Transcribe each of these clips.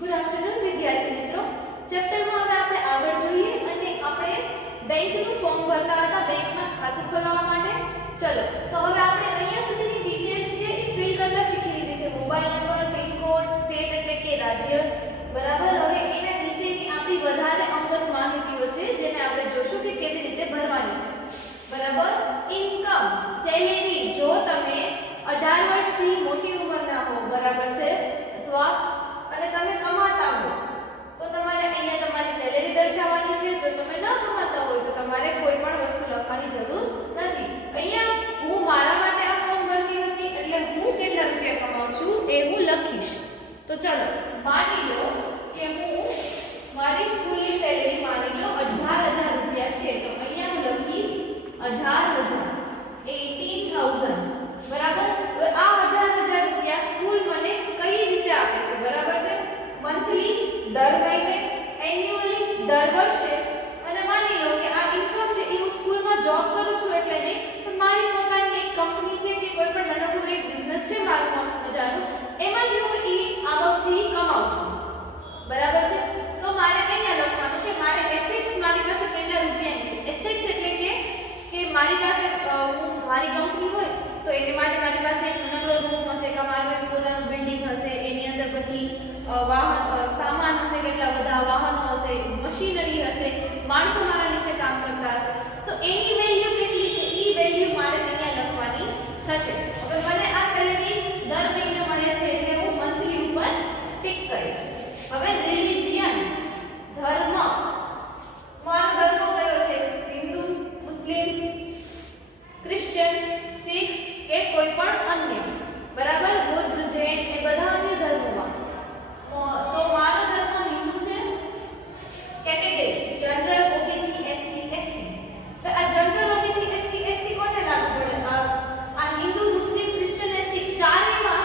Good afternoon વિદ્યાર્થી મિત્રો. ચેપ્ટરમાં હવે આપણે આગળ જોઈએ અને આપણે બેંકનું ફોર્મ ભરતા હતા, બેંકમાં ખાતું ખોલાવવા માટે. ચલો તો હવે આપણે અહીંયા સુધીની ડિટેલ્સ છે એ ફિલ કરતા શીખી લીધી છે. Mobile number, pin code, state એટલે કે રાજ્ય, બરાબર. હવે એના નીચેની આપણી વધારે અંગત માહિતીઓ છે જેને આપણે જોશું કે કેવી રીતે ભરવાની છે, બરાબર. ઇન્કમ, સેલેરી, જો તમે 18 વર્ષથી મોટી ઉંમરના હો, બરાબર છે, અથવા અને તમે કમાતા હો તો તમારે અહીંયા તમારી સેલેરી દર્શાવવાની છે. જો તમે ન કમાતા હોય તો તમારે કોઈ પણ વસ્તુ લખવાની જરૂર નથી. અહીંયા હું મારા માટે આ ફોર્મ ભરતી હતી એટલે હું કેટલા રૂપિયા કમાઉં છું એ હું લખીશ. તો ચલો માની લો કે હું મારી સ્કૂલની સેલેરી માની લો 18,000 રૂપિયા છે, તો અહીંયા હું લખીશ 18,000, 18,000, બરાબર. હવે આ 18,000 રૂપિયા સ્કૂલ મને કઈ રીતે આપે છે, બરાબર છે. મંથલી, દર મહિને, એન્યુઅલી, દર વર્ષે. અને માની લો કે આ ઇન્કમ છે એ હું સ્કૂલમાં જોબ કરું છું એટલે નહીં, પણ મારી પોતાની એક કંપની છે કે કોઈ પણ નાનકડું એક બિઝનેસ છે મારું મસ્ત મજાનું, એમાંથી હું એ આવક છે એ કમાઉં છું, બરાબર છે. તો મારે અહીંયા લખવાનું કે મારે એસેટ્સ મારી પાસે કેટલા રૂપિયાની છે. એસેટ્સ એટલે કે મારી પાસે મારી કંપની હોય તો એની માટે મારી પાસે એક નાનકડો રૂમ હશે કે મારું એક પોતાનું બિલ્ડિંગ હશે, એની અંદર પછી વાહન સામાન હશે, કેટલા બધા વાહનો હશે, મશીનરી હશે, માણસો મારા નીચે કામ કરતા હશે. તો એની વેલ્યુ કેટલી છે એ વેલ્યુ મારે અહીંયા લખવાની થશે. હવે મને આ સેલેરી દર મહિને મળે છે એટલે હું મંથલી ઉપર ટિક કરીશ. હવે રિલિજિયન, ધર્મ, મારો ધર્મ કયો છે? હિન્દુ, મુસ્લિમ, ક્રિશ્ચિયન, શીખ કે કોઈ પણ અન્ય, બરાબર. બુદ્ધ, જૈન એ બધા અન્ય ધર્મોમાં. તો મારો ધર્મ હિન્દુ છે. Category general, OBC, SC, ST. તો આ જનરલ, ઓબીસી, એસસી, એસટી કોને લાગુ પડે? આ હિન્દુ, મુસ્લિમ, ક્રિશ્ચિયન અને શીખ ચારેયમાં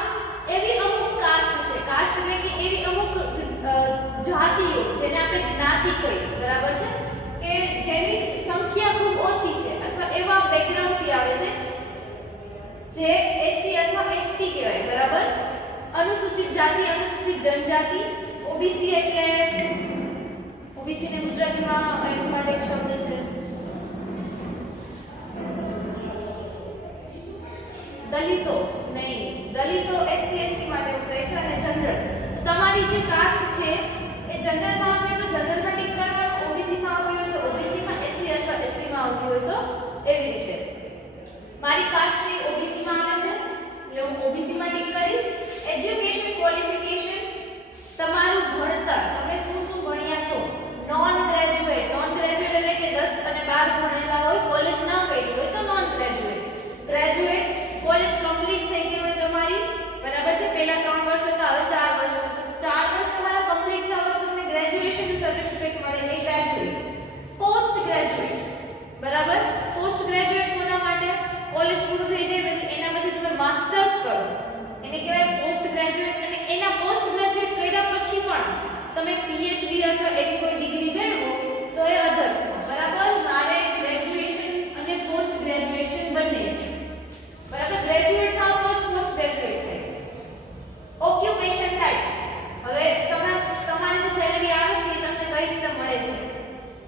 એવી અમુક કાસ્ટ છે. કાસ્ટ એટલે કે એવી અમુક જાતિઓ જેને આપણે જ્ઞાતિ કહીએ, બરાબર છે, કે જેની સંખ્યા ખૂબ ઓછી છે અથવા એવા બેકગ્રાઉન્ડથી આવે છે જે એસસી અથવા એસટી કહેવાય, બરાબર. અનુસૂચિત જાતિ, અનુસૂચિત જનજાતિ. ઓબીસી એટલે ઓબીસી ને ગુજરાતીમાં એક માટે એક શબ્દ છે દલિતો, નહીં, દલિતો એસસી એસટી માટે વપરાય છે. અને જનરલ, તો તમારી જે કાસ્ટ છે એ જનરલમાં આવતી હોય તો જનરલમાં ટિક કરવાનું, ઓબીસીમાં આવતી હોય તો ઓબીસીમાં, એસસી અથવા એસટીમાં આવતી હોય તો એવી રીતે. મારી કાસ્ટ છે ઓબીસીમાં આવે છે એટલે હું ઓબીસીમાં ટિક કરીશ. એજ્યુકેશન ક્વોલિફિકેશન, તમારું ભણતર, તમે શું શું ભણ્યા છો. નોન ગ્રેજ્યુએટ, નોન ગ્રેજ્યુએટ એટલે કે 10 અને 12 ભણેલા હોય, કોલેજ ન કરી હોય તો non graduate. Graduate, college complete થઈ ગઈ હોય તમારી, બરાબર છે. પહેલા 3 વર્ષ હતા, હવે 4 વર્ષ છે. 4 વર્ષ તમારા કમ્પ્લીટ થયા હોય તો તમને ગ્રેજ્યુએશન સર્ટિફિકેટ મળે, એ ગ્રેજ્યુએટ. પોસ્ટ ગ્રેજ્યુએટ, બરાબર. પોસ્ટ ગ્રેજ્યુએટ કોના માટે? કોલેજ પૂરું થઈ જાય પછી એના પછી તમે માસ્ટર્સ કરો, એને કહેવાય પોસ્ટ ગ્રેજ્યુએટ. અને એના પોસ્ટ ગ્રેજ્યુએટ કર્યા પછી પણ તમે પીએચડી અથવા એવી કોઈ ડિગ્રી મેળવો તો એ અધર્સમાં, બરાબર. મારે ગ્રેજ્યુએશન અને પોસ્ટ ગ્રેજ્યુએશન બંને છે, બરાબર. ગ્રેજ્યુએટ થાવ તો જ પોસ્ટ ગ્રેજ્યુએટ થાય. ઓક્યુપેશન ટાઈપ, હવે તમારી જે સેલેરી આવે છે એ તમને કઈ રીતે મળે છે?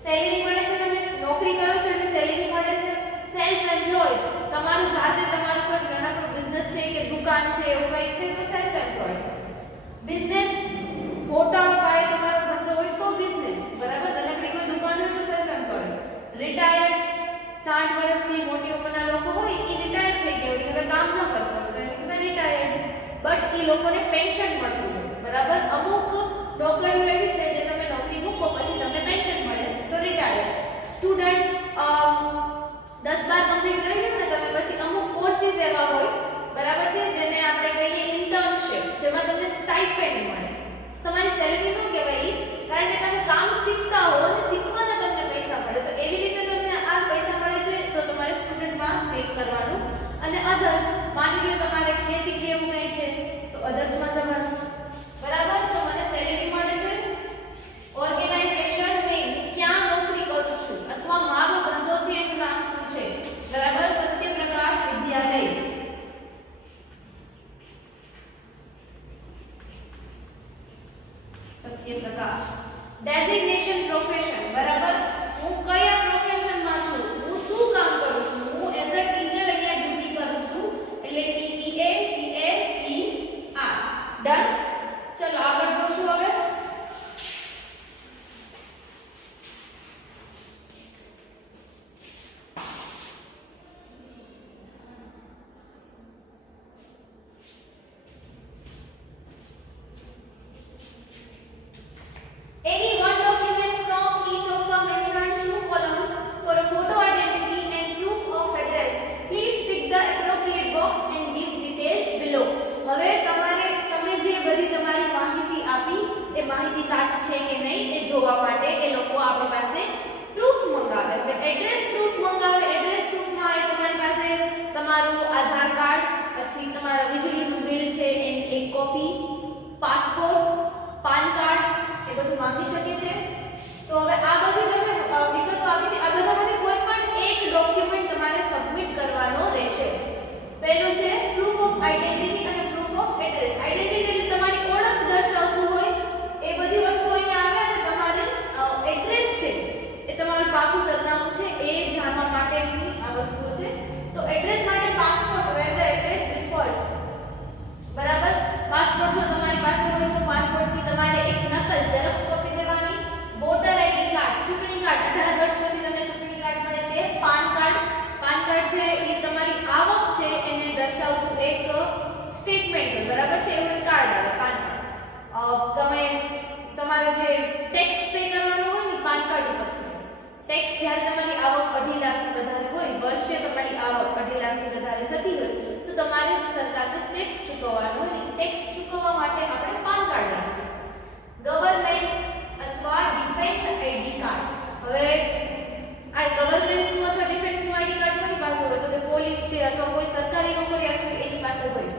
સેલેરી મળે છે, તમે નોકરી કરો છો એટલે સેલેરી મળે છે. સેલ્ફ એમ્પ્લોયડ, તમારું જાતે તમારું કોઈ નાનકડો બિઝનેસ છે કે દુકાન છે એવું કંઈક છે તો સેલ્ફ એમ્પ્લોયડ. બિઝનેસ, મોટા પાયે તમારો ધંધો હોય તો બિઝનેસ, બરાબર. નાનકડી કોઈ દુકાન હોય તો સેલ્ફ એમ્પ્લોયડ. રિટાયર્ડ, 60 વર્ષથી મોટી ઉંમરના લોકો હોય એ રિટાયર થઈ ગયા હોય, હવે કામ ન કરતા હોય તો એને રિટાયર્ડ. બટ એ લોકોને પેન્શન મળતું હોય, બરાબર. અમુક નોકરીઓ એવી છે જે તમે નોકરી મૂકો પછી તમને પેન્શન મળે તો રિટાયર્ડ. સ્ટુડન્ટ, 10-12 કમ્પ્લીટ કરી લો ને તમે પછી અમુક કોર્સિસ એવા હોય, બરાબર છે, જેને આપણે કહીએ ઇન્ટર્નશિપ, જેમાં તમને સ્ટાઇપેન્ડ મળે. તમારી સેલેરી ન કહેવાય કારણ કે તમે કામ શીખતા હો અને શીખવાના તમને પૈસા મળે, તો એવી રીતે તમને આ પૈસા મળે છે તો તમારે સ્ટુડન્ટમાં પે કરવાનું. અને અધર્સ, માની લો તમારે ખેતી કે એવું કંઈ છે તો અધર્સમાં જવાનું, બરાબર. તો મને સેલેરી મળે છે. ઓર્ગેનાઇઝેશન, નહીં, ક્યાં નોકરી કરું છું અથવા મારો ધંધો છે એનું નામ શું છે, બરાબર. સત્યપ્રકાશ વિદ્યાલય. સૂર્યપ્રકાશ. ડેઝિગ્નેશન પ્રોફેશન, બરાબર, હું કયા પ્રોફેશનમાં છું, હું શું કામ કરું છું, હું એઝ અ ટીચર અહીંયા ડ્યુટી કરું છું, એટલે TEACHER. ડન. ચલો આગળ જોશું હવે. Any one document from each of the mentioned two columns for a photo identity and proof of address. Please tick the appropriate box and give details below. હવે તમારે તમે જે બધી તમારી માહિતી આપી એ માહિતી સાચી છે કે નહીં એ જોવા માટે એ લોકો આપણી પાસે પ્રૂફ મંગાવે. એટલે એડ્રેસ પ્રૂફ મંગાવે. એડ્રેસ પ્રૂફમાં એ તમારી પાસે તમારું આધાર કાર્ડ, પછી તમારા વીજળીનું બિલ છે એની એક કોપી, પાસપોર્ટ, પાન કાર્ડ એ બધું માંગી શકે છે. તો હવે આ બધી તમે વિગતો આપી છે, આ બધામાંથી કોઈ પણ એક ડોક્યુમેન્ટ તમારે સબમિટ કરવાનો રહેશે. પહેલું છે પ્રૂફ ઓફ આઈડેન્ટિટી અને પ્રૂફ ઓફ એડ્રેસ. આઈડેન્ટિટી એટલે તમારી ઓળખ દર્શાવતું હોય એ બધી વસ્તુ અહીંયા આવે, અને તમારી એડ્રેસ છે એ તમારું પાકું સરનામું છે એ જાણવા માટેની આ વસ્તુઓ છે. તો એડ્રેસ માટે passport, where the address differs, બરાબર. પાસપોર્ટ જો તમારી પાસે હોય તો પાસપોર્ટની તમારે એક નકલ ઝેરોક્સ કોપી દેવાની. વોટર આઈડી કાર્ડ, ચૂંટણી કાર્ડ, 18 વર્ષ પછી તમને ચૂંટણી કાર્ડ મળે તે. પાન કાર્ડ, પાન કાર્ડ છે એ તમારી આવક છે એને દર્શાવતું એક સ્ટેટમેન્ટ હોય, બરાબર છે, એવું એક કાર્ડ આવે પાન કાર્ડ. તમે તમારે જે ટેક્સ પે કરવાનો હોય ને પાન કાર્ડ ઉપરથી, ટેક્સ જ્યારે તમારી આવક 2.5 લાખથી વધારે હોય, વર્ષે તમારી આવક 2.5 લાખથી વધારે થતી હોય તો તમારે સરકારને ટેક્સ ચૂકવવાનો હોય. ટેક્સ ચૂકવવા માટે આપણે પાન કાર્ડ રાખીએ. ગવર્નમેન્ટ અથવા ડિફેન્સ આઈડી કાર્ડ. હવે આ ગવર્નમેન્ટનું અથવા ડિફેન્સનું આઈડી કાર્ડ કોની પાસે હોય તો કે પોલીસ છે અથવા કોઈ સરકારી નોકરી અથવા એની પાસે હોય.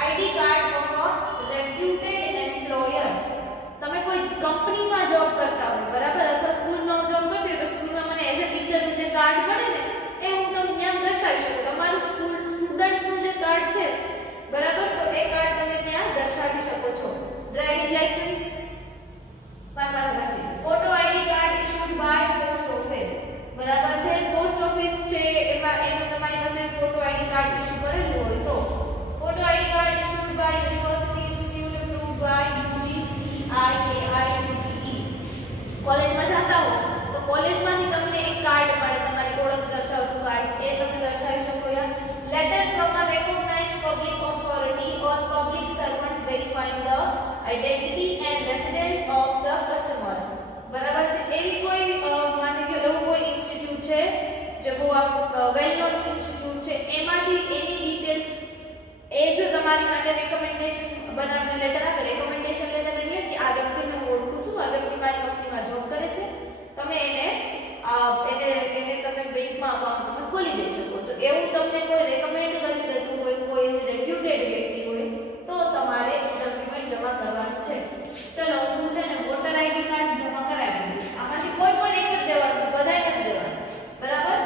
ID card of a reputed employer. તમે કોઈ કંપનીમાં જોબ કરતા હોય, બરાબર, અથવા સ્કૂલમાં જોબ કરતી હોય તો સ્કૂલમાં મને એઝ અ ટીચરનું જે કાર્ડ મળે ને એ હું તમને ત્યાં દર્શાવી શકું. તમારું સ્કૂલ સ્ટુડન્ટનું જે કાર્ડ છે, બરાબર, તો એ કાર્ડ તમે ત્યાં દર્શાવી શકો છો. ડ્રાઇવિંગ લાયસન્સ તમારી પાસે નથી. Photo ID card issued by post office, બરાબર છે, પોસ્ટ ઓફિસ છે એમાં એનું તમારી પાસે ફોટો આઈડી કાર્ડ ઇશ્યુ કરેલું હોય તો. Photo ID card issued by university institute approved by UGCIAICTE. કોલેજમાં જતા હો તો કોલેજમાંથી તમને એક કાર્ડ મળે, તમારી ઓળખ દર્શાવતું કાર્ડ, એ તમે દર્શાવી શકો. યા letter from a recognised public authority or public servant verifying the identity and residence of the customer, બરાબર છે. એવી કોઈ માની લો એવું કોઈ ઇન્સ્ટિટ્યૂટ છે જે બહુ વેલ નોન ઇન્સ્ટિટ્યૂટ છે, એમાંથી એની ડિટેલ્સ એ જો તમારી માટે રેકમેન્ડેશન બનાવીને લેટર આપે. રેકમેન્ડેશન લેટર એટલે કે આ વ્યક્તિને હું ઓળખું છું, આ વ્યક્તિ મારી કંપનીમાં જોબ કરે છે, તમે એને તમે બેંકમાં અકાઉન્ટ તમે ખોલી દઈ શકો. તો એવું તમને કોઈ રેકમેન્ડ કરી દેતું હોય, કોઈ રેપ્યુટેડ વ્યક્તિ હોય તો તમારે ડોક્યુમેન્ટ જમા કરવાનું છે. ચલો હું છે ને વોટર આઈડી કાર્ડ જમા કરાવી દઈશ. આમાંથી કોઈ પણ એક જ દેવાનું છે, બધાય નથી દેવાનું, બરાબર.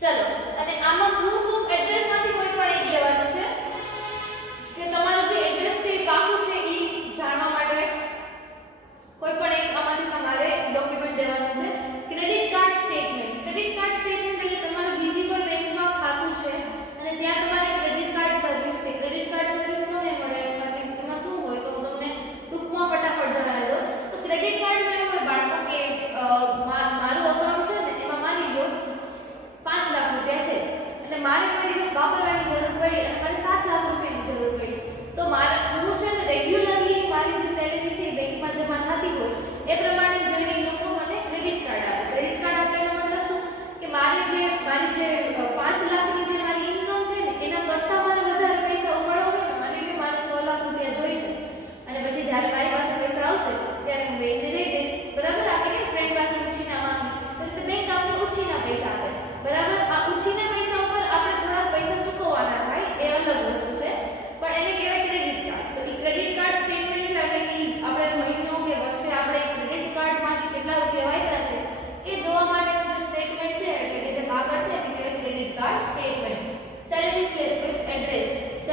ચલો, અને આમાં પ્રૂફ ઓફ એડ્રેસ માંથી કોઈ પણ એક દેવાનું છે કે તમારું જે એડ્રેસ છે એ પાકું છે એ જાણવા માટે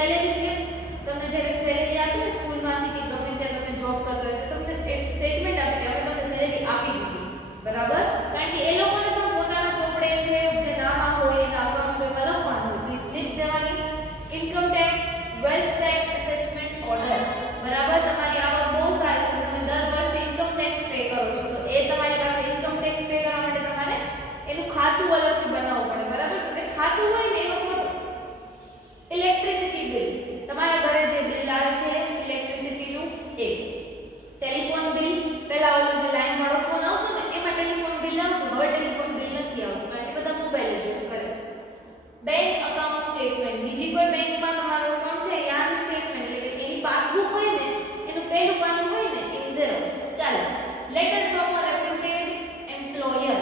સેલેરી સ્લિપ તમને જ્યારે સેલેરી આપે ને સ્કૂલમાંથી કે ગમે ત્યાં તમે જોબ કરતા હોય તો તમને એક સ્ટેટમેન્ટ આપે કે હવે તમને સેલેરી આપી દીધી, બરાબર? કારણ કે એ લોકોને પણ પોતાના ચોપડે છે જે નામા હોય એના અકાઉન્ટ હોય એમાં લખવાનું હોય તો સ્લિપ દેવાની. Income tax, wealth tax assessment order, બરાબર? તમારી આવક બહુ સારી છે, તમે દર વર્ષે ઇન્કમ ટેક્સ પે કરો છો તો એ તમારી પાસે ઇન્કમ ટેક્સ પે કરવા માટે તમારે એનું ખાતું અલગથી બનાવવું પડે, બરાબર? તો એ ખાતું હોય ને એનો ફોટો. ઇલેક્ટ્રિસિટી બિલ, તમારા ઘરે જે બિલ આવે છે ઇલેક્ટ્રિસિટીનું એ. ટેલિફોન બિલ, પહેલા ઓલો જે લાઈન વાળો ફોન આવતો ને એમાં ટેલિફોન બિલ આવતું, હવે ટેલિફોન બિલ નથી આવતું કારણ કે બધા મોબાઈલ જ યુઝ કરે છે. બેંક અકાઉન્ટ સ્ટેટમેન્ટ, બીજી કોઈ બેંકમાં તમારું અકાઉન્ટ છે યાનું સ્ટેટમેન્ટ એટલે કે એની પાસબુક હોય ને એનું પહેલું પાનું હોય ને એની ઝેરોક્સ. ચાલો, letter from a reputed employer,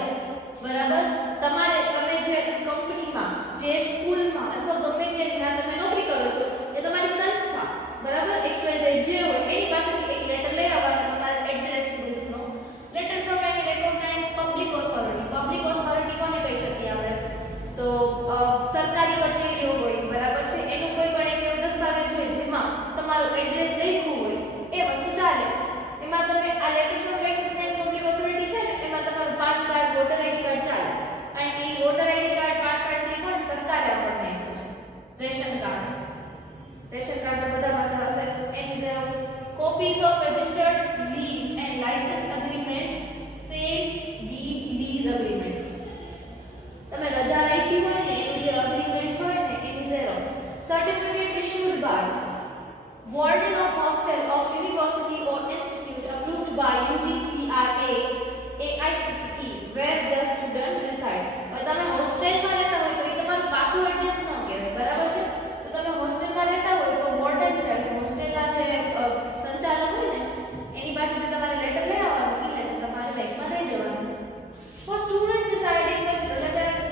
બરાબર? તમે જે કંપનીમાં, જે સ્કૂલમાં અથવા ગમે ત્યાં જ્યાં તમે નોકરી કરો છો એ તમારી સંસ્થા, બરાબર? XYZ જે હોય એની પાસેથી એક લેટર લઈ આવવાનો તમારા એડ્રેસ પ્રૂફનો. Letter from any recognised public authority, public authority કોને કહી શકીએ આપણે? તો સરકારી કચેરીઓ હોય, બરાબર છે? એનું કોઈ પણ એક એવો દસ્તાવેજ હોય જેમાં તમારું એડ્રેસ લખ્યું હોય એ વસ્તુ ચાલે. એમાં તમે આ લેટર ફ્રોમ રેકોગ્નાઇઝ્ડ પબ્લિક ઓથોરિટી છે ને એમાં તમારું PAN card, water ID card ચાલે. કારણ કે water ID card, PAN card છે કોણ સરકારે આપણને આપ્યું છે. રેશન કાર્ડ, રેશન કાર્ડ તો બધા પાસે હશે જ. એની xerox. Copies of registered lease and licence agreement, sale deed lease agreement, તમે રજા રાખી હોય ને એનું જે એગ્રીમેન્ટ હોય ને એની xerox. Certificate issued by warden of hostel of university or institute approved by UGCRA AICTE where the student reside. હવે તમે હોસ્ટેલમાં રહેતા હોય તો એ તમારું પાકું એડ્રેસ ન કહેવાય, બરાબર છે? તો તમે હોસ્ટેલમાં રહેતા હોય તો વોર્ડન છે હોસ્ટેલના જે સંચાલક હોય ને એની પાસેથી તમારે લેટર લઈ આવવાનું, એ લેટર તમારે બેંકમાં દઈ દેવાનું. For students residing with relatives,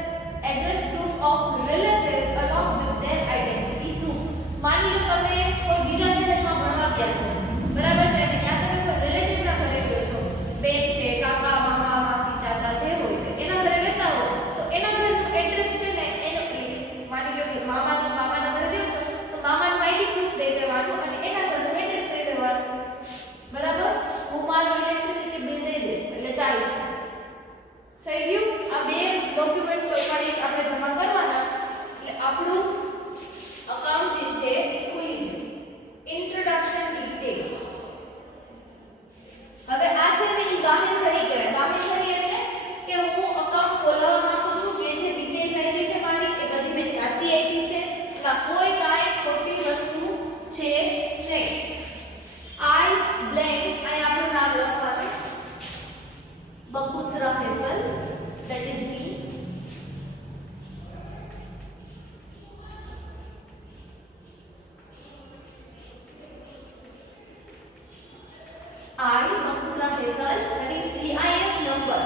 address proof of relatives along with their identity proof. માની લો તમે કોઈ બીજા શહેરમાં ભણવા ગયા છો, બરાબર છે? અને ત્યાં તમે કોઈ રિલેટિવના ઘરે ગયો છો, બેન છે, કાકા, મામા, માસી, ચાચા જે હોય તે એના ઘરે રહેતા હો તો એના ઘરનું એડ્રેસ છે ને એનો માની લો કે મામાના ઘરે ગયો છો તો મામાનું આઈડી પ્રૂફ દઈ દેવાનું અને એના ઘરનું એડ્રેસ દઈ દેવાનું, બરાબર? હું મારું ઇલેક્ટ્રિસિટી બિલ દઈ દઈશ એટલે ચાલશે. થઈ ગયું? આ બે ડોક્યુમેન્ટ્સ કોઈ પણ એક આપણે જમા કરવાના એટલે આપણું અકાઉન્ટ જે છે એ ખુલી જાય. Introduction detail. હવે આ છે ને ઈ બાહેંધરી કહેવાય. બાહેંધરી એટલે કે હું અકાઉન્ટ ખોલાવવા માંગુ છું, કે જે ડિટેલ્સ આપી છે મારી એ બધી મેં સાચી આપી છે, એમાં કોઈ કાંઈ ખોટી વસ્તુ છે નહીં. આઈ બ્લેન્ક અહીં આપણું નામ લખવાનું, Bakutra Hetal, that is me. I Bhakutra Hetal, that is CIF number.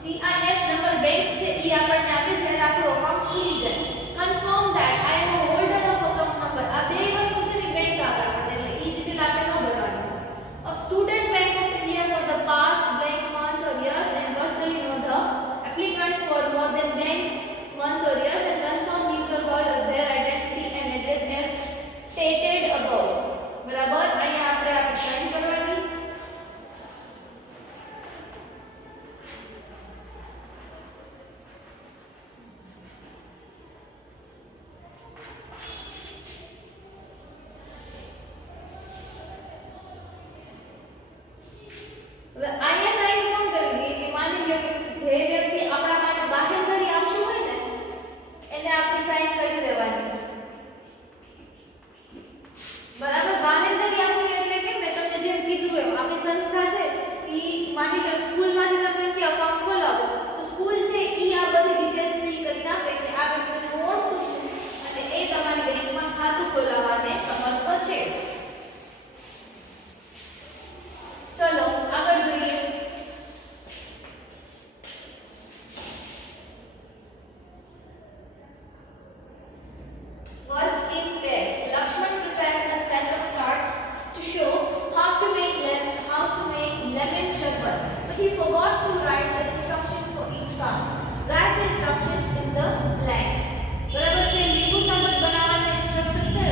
CIF number bank છે ઈ આપણને આપે જ્યારે આપણું અકાઉન્ટ ખુલી જાય. Confirm that I am a holder of account number. આ બે વસ્તુ છે ને બેંક આપે આપણને એટલે ઈ ડિટેલ આપણે ન ભરવાની. Of student bank of India for the past blank months or years and personally know the applicant for more than blank months or years and confirm his or her their identity and address as stated above. બરાબર? અહીંયા આપણે sine કરવાની. હવે અહીંયા sine કોણ કરી દે કે માની લો કે જે વ્યક્તિ આપણા માટે બાહેંધરી આપતું હોય ને એને આપણી સાઈન કરી દેવાની, બરાબર? બાહેંધરી આપવી એટલે કે મેં તમને જેમ કીધું એમ આપણી સંસ્થા છે ઈ માની લો સ્કૂલમાંથી તમને કે અકાઉન્ટ ખોલાવો તો સ્કૂલ છે ઈ આ બધી ડિટેલ્સ ફિલ કરીને આપે કે આ વ્યક્તિને હું ઓળખું છું અને એ તમારી બેંકમાં ખાતું ખોલાવવાને સમર્થ છે. ચલો આગળ જોઈએ. Work in pairs. Lakshman prepared a set of cards to show how to make lemon sharbat, but he forgot to write the instructions for each card. Write the instructions in the blanks. બરાબર છે? લીંબુ શરબત બનાવવાના instruction છે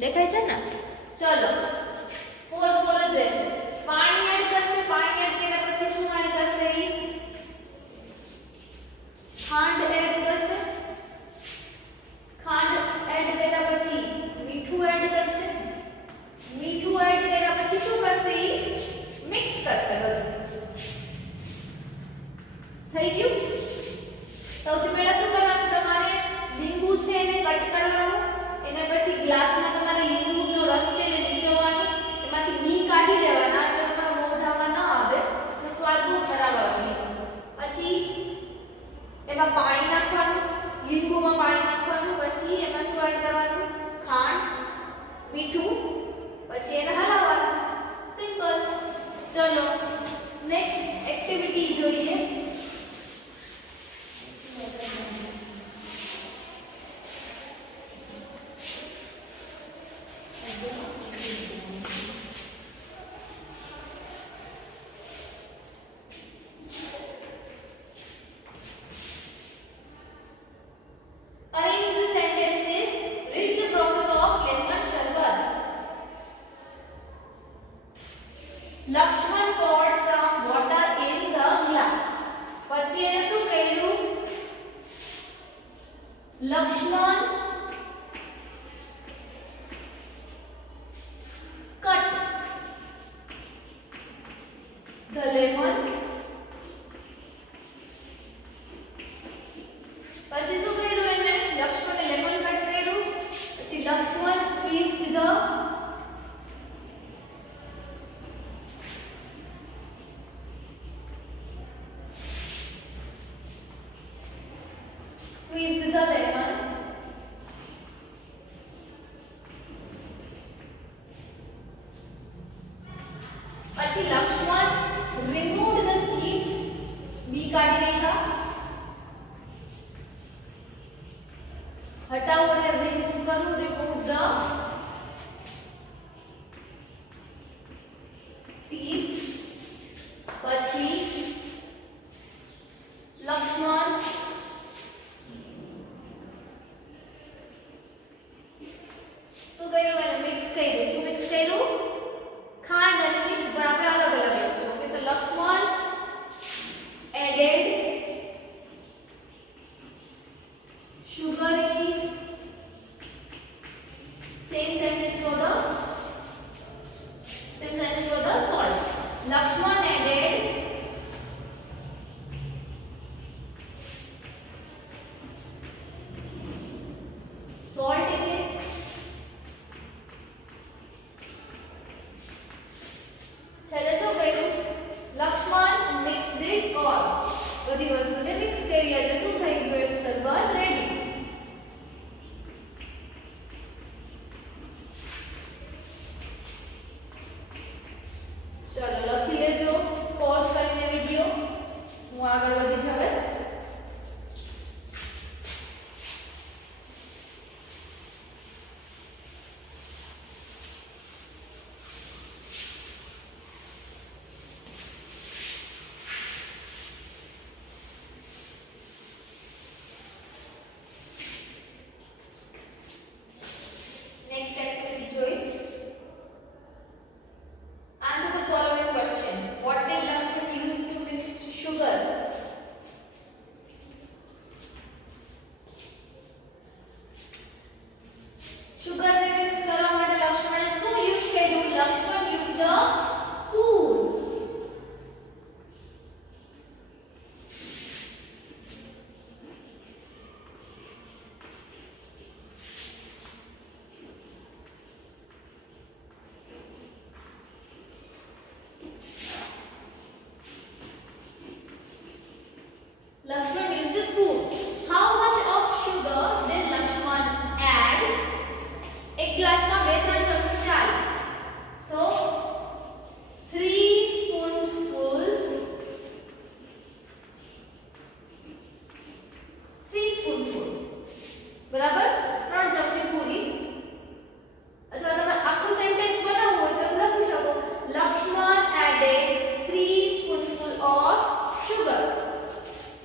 દેખાય છે ને? ચલો 4 4 જ રહેશે. પાણી એડ કરશે. પાણી એડ કર્યા પછી શું એડ કરશે? ખાંડ એડ કરશે. ખાંડ એડ કર્યા પછી મીઠું એડ કરશે. મીઠું એડ કર્યા પછી શું કરશે? મિક્સ કરશે. બધું થઈ ગયું. સૌથી પહેલા શું કરવાનું? તમારે લીંબુ છે એને કટ કરવાનું. એના પછી ગ્લાસમાં તમારે લીંબુનો રસ છે એને નીચોવાનો. એમાંથી બી કાઢી લેવાના એટલે તમારા મોઢામાં ન આવે અને સ્વાદ બહુ ખરાબ આવે. પછી એમાં પાણી નાખવાનું. લીંબુમાં પાણી નાખવાનું. પછી એમાં શું એડ કરવાનું? ખાંડ, મીઠું. પછી એને હલાવવાનું. સિમ્પલ. ચલો નેક્સ્ટ એક્ટિવિટી જોઈએ. Arrange the sentences. Read the process of lemon sharbat. Lakshman poured some water in the glass. પછી એને શું કર્યું? Lakshman cut the lemon. પછી શું કર્યું એને? લક્ષ્મણે લેમન કટ કર્યું. પછી લક્ષ્મણ squeezed the lemon. પછી લક્ષ્મણ removed the seeds. બી કાઢી નાખ્યા. હટાવો એટલે remove કરું. remove the seeds. પછી લક્ષ્મણ શું કર્યું? એને મિક્સ કર્યું. શું મિક્સ કર્યું? ખાંડ અને મીઠું. પણ આપણે અલગ અલગ લખીશું. ઓકે, તો Lakshman added sugar in. Same sentence for the salt. Lakshman added salt in it. છેલ્લે શું કર્યું? Lakshman mixed it all. બધી વસ્તુને મિક્સ કરી એટલે શું થઈ ગયું? એનું શરબત રેડી. ચલો લખી લેજો. પોઝ કરીને વિડિયો. હું આગળ વધીશ હવે. નેક્સ્ટ એક્ટિવિટી જોઈ. Answer the following questions. What did Lakshman use to mix sugar? Sugar ને mix કરવા માટે લક્ષ્મણે શું યુઝ કર્યું? Lakshman used the spoon. Lakshman used a spoon. How much of sugar did Lakshman add? એક ગ્લાસમાં 2-3 ચમચી ચાલે. So 3 spoonful. 3 spoonful. બરાબર? 3 ચમચી પૂરી. અથવા તમે આખું સેન્ટેન્સ બનાવવું હોય તો તમે લખી શકો Lakshman added 3 spoonful of sugar.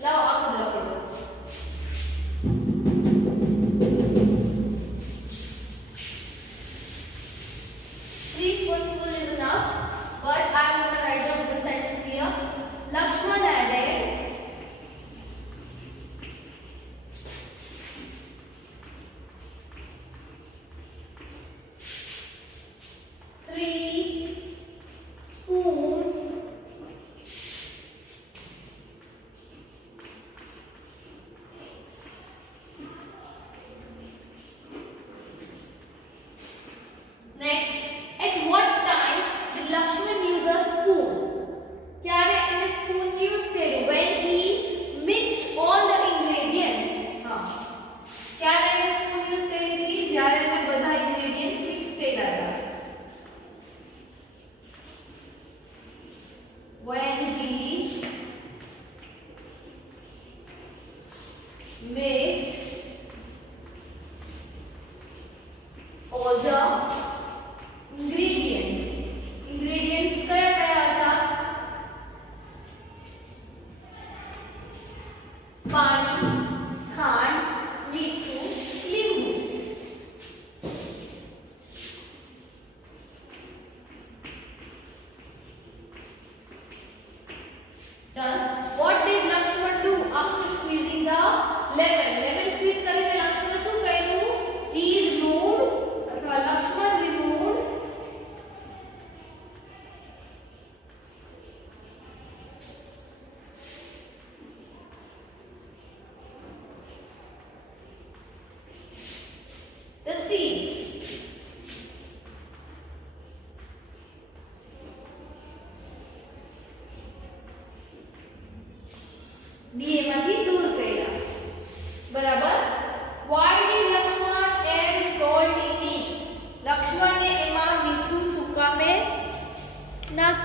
લાવો આખું લખી દો.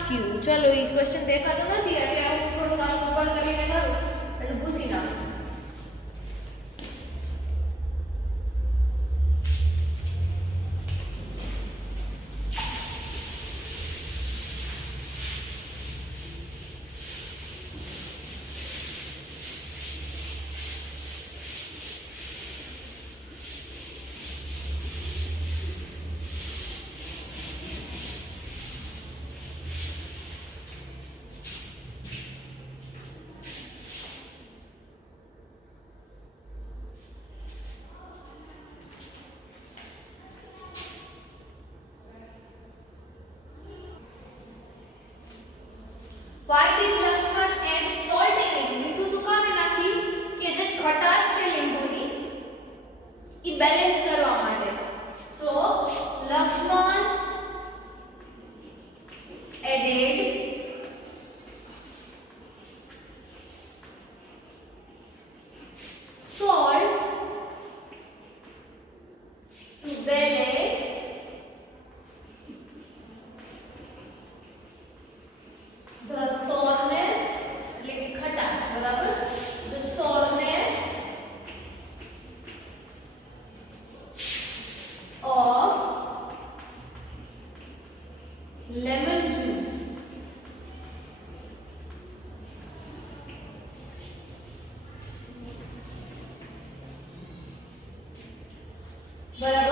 નાખ્યું. ચલો એ ક્વેશ્ચન દેખાતો નથી એટલે હું થોડું આમ ઉપર કરીને કરું એટલે ભૂસી નાખું. Why did Lakshman add salt in it? મીઠું શું કામે નાખી કે જે ખટાશ છે લીંબુની ઈ બેલેન્સ કરવા માટે. So Lakshman added salt to balance the sourness, એટલે કે ખટાશ, બરાબર, the sourness of lemon juice. બરાબર.